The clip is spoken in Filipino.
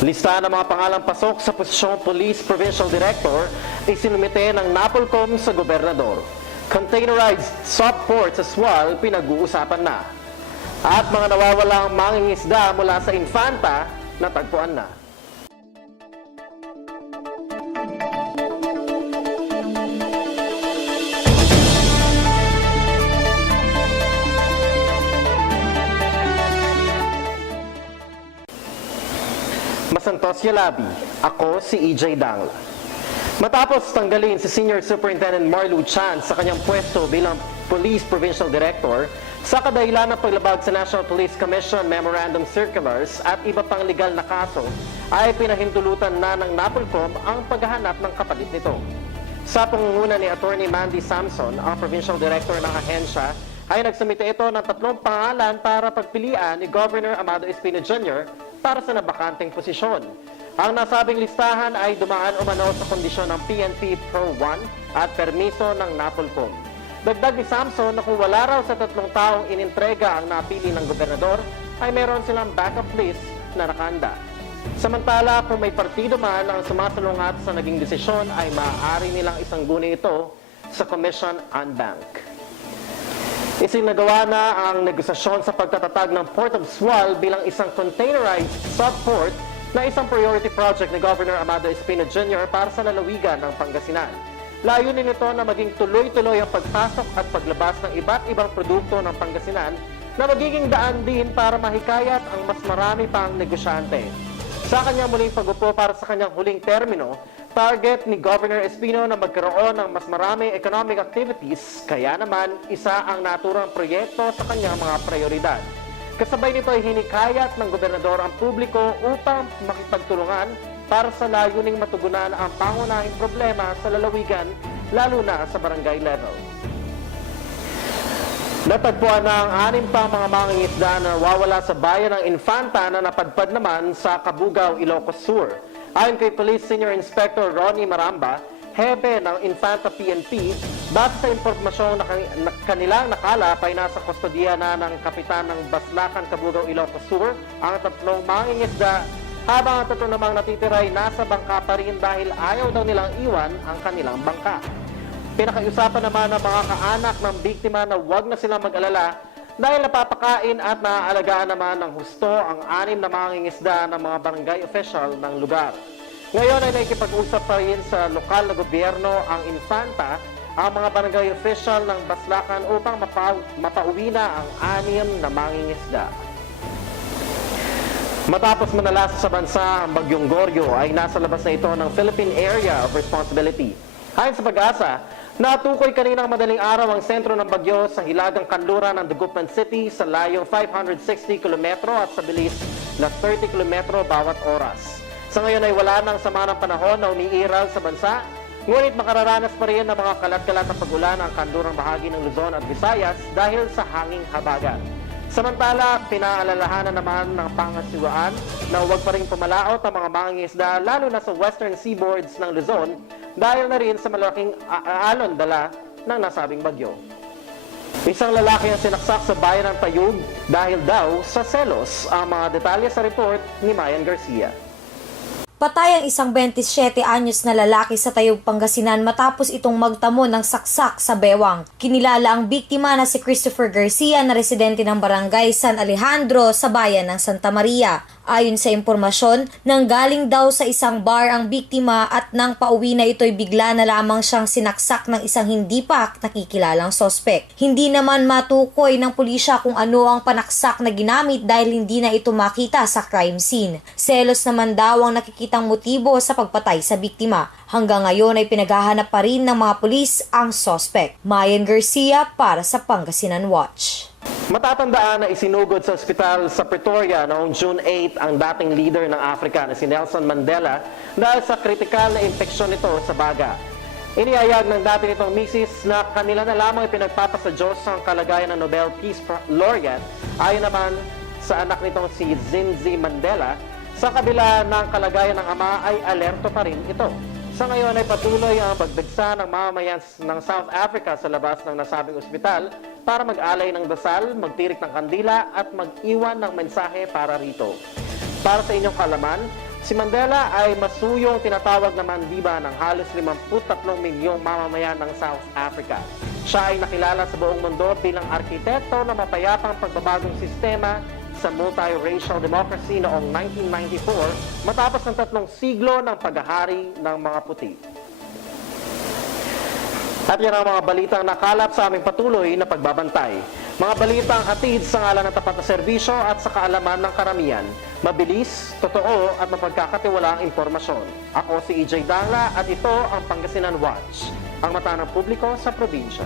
Listahan ng mga pangalang pasok sa posisyong Police Provincial Director isinumite ng NAPOLCOM sa gobernador. Containerized soft port sa SWAL pinag-uusapan na. At mga nawawalang mangingisda mula sa Infanta natagpuan na. Masantos Yalabi, ako si EJ Dangla. Matapos tanggalin si Senior Superintendent Marlu Chan sa kanyang pwesto bilang Police Provincial Director sa kadahilan ng paglabag sa National Police Commission Memorandum Circulars at iba pang legal na kaso, ay pinahintulutan na ng NAPOLCOM ang paghahanap ng kapalit nito. Sa pangunguna ni Attorney Mandy Samson, ang Provincial Director ng ahensya, ay nagsumite ito ng 3 pangalan para pagpilian ni Governor Amado Espino Jr. para sa nabakanteng posisyon. Ang nasabing listahan ay dumaan umano sa kondisyon ng PNP Pro 1 at permiso ng NAPOLCOM. Dagdag ni Samson na kung wala raw sa 3 taong inintrega ang napili ng gobernador, ay meron silang backup list na nakahanda. Samantala, kung may partido man ang sumasalungat sa naging desisyon, ay maaari nilang isangguni ito sa Commission on Bank. Isinagawa na ang negosasyon sa pagtatatag ng Port of SWAL bilang isang containerized sub-port na isang priority project ni Governor Amado Espino Jr. para sa lalawigan ng Pangasinan. Layunin nito na maging tuloy-tuloy ang pagpasok at paglabas ng iba't ibang produkto ng Pangasinan na magiging daan din para mahikayat ang mas marami pang negosyante. Sa kanyang muling pag-upo para sa kanyang huling termino, target ni Governor Espino na magkaroon ng mas maraming economic activities, kaya naman isa ang naturang proyekto sa kanyang mga prioridad. Kasabay nito ay hinikayat ng gobernador ang publiko upang makipagtulungan para sa layuning matugunan ang pangunahing problema sa lalawigan, lalo na sa barangay level. Natagpuan na ang 6 pang mga mangingisda na nawawala sa bayan ng Infanta na napadpad naman sa Cabugao, Ilocos Sur. Ayon kay Police Senior Inspector Ronnie Maramba, hepe ng Infanta PNP, base sa impormasyong na kanilang nakalap ay nasa kustodiya na ng Kapitan ng Baslakan, Cabugao, Ilocos Sur ang 3 mangingisda, habang ang 3 namang natitira ay nasa bangka pa rin dahil ayaw daw nilang iwan ang kanilang bangka. Pinakiusapan naman ng mga kaanak ng biktima na huwag na silang mag-alala dahil napapakain at naaalagaan naman ng husto ang 6 na mangingisda ng mga barangay official ng lugar. Ngayon ay nakikipag-usap pa rin sa lokal na gobyerno ang Infanta, ang mga barangay official ng Baslakan upang mapauwi na ang 6 na mangingisda. Matapos manalas sa bansa ang Bagyong Goryo ay nasa labas na ito ng Philippine Area of Responsibility. Ayon sa Pag-asa, natukoy kaninang madaling araw ang sentro ng bagyo sa hilagang kanluran ng Dagupan City sa layong 560 km at sa bilis na 30 km bawat oras. Sa ngayon ay wala nang sama ng panahon na umiiral sa bansa, ngunit makararanas pa rin ng mga kalat-kalat na pag-ulan ang kanlurang bahagi ng Luzon at Visayas dahil sa hanging habagat. Samantala, pinaalalahanan naman ng pangasiwaan na huwag pa rin pumalaot ang mga mangingisda lalo na sa western seaboards ng Luzon dahil na rin sa malaking alon dala ng nasabing bagyo. Isang lalaki ang sinaksak sa bayan ng Tayug dahil daw sa selos. Ang mga detalye sa report ni Mayan Garcia. Patay ang isang 27 anyos na lalaki sa Tayug, Pangasinan matapos itong magtamo ng saksak sa bewang. Kinilala ang biktima na si Christopher Garcia na residente ng barangay San Alejandro sa bayan ng Santa Maria. Ayon sa impormasyon, nanggaling daw sa isang bar ang biktima at nang pauwi na ito'y bigla na lamang siyang sinaksak ng isang hindi pa nakikilalang sospek. Hindi naman matukoy ng pulisya kung ano ang panaksak na ginamit dahil hindi na ito makita sa crime scene. Selos naman daw ang nakikitang motibo sa pagpatay sa biktima. Hanggang ngayon ay pinaghahanap pa rin ng mga pulis ang sospek. Mayan Garcia para sa Pangasinan Watch. Matatandaan na isinugod sa ospital sa Pretoria noong June 8 ang dating leader ng Africa na si Nelson Mandela dahil sa kritikal na impeksyon nito sa baga. Inihayag ng dati nitong misis na kanila na lamang ipinagpapasa Diyos ang kalagayan ng Nobel Peace Laureate. Ayon naman sa anak nitong si Zinzi Mandela, sa kabila ng kalagayan ng ama ay alerto pa rin ito. Sa ngayon ay patuloy ang pagdagsa ng mamamayan ng South Africa sa labas ng nasabing ospital para mag-alay ng dasal, magtirik ng kandila at mag-iwan ng mensahe para rito. Para sa inyong kaalaman, si Mandela ay masuyong tinatawag na mandiba ng halos 53 milyong mamamayan ng South Africa. Siya ay nakilala sa buong mundo bilang arkitekto ng mapayapang pagbabagong sistema sa multiracial democracy noong 1994 matapos ng 3 siglo ng paghahari ng mga puti. At yan ang mga balitang nakalap sa aming patuloy na pagbabantay. Mga balitang hatid sa ngalan ng tapat na serbisyo at sa kaalaman ng karamihan. Mabilis, totoo at mapagkakatiwalaang impormasyon. Ako si EJ Dangla at ito ang Pangasinan Watch, ang mata ng publiko sa probinsya.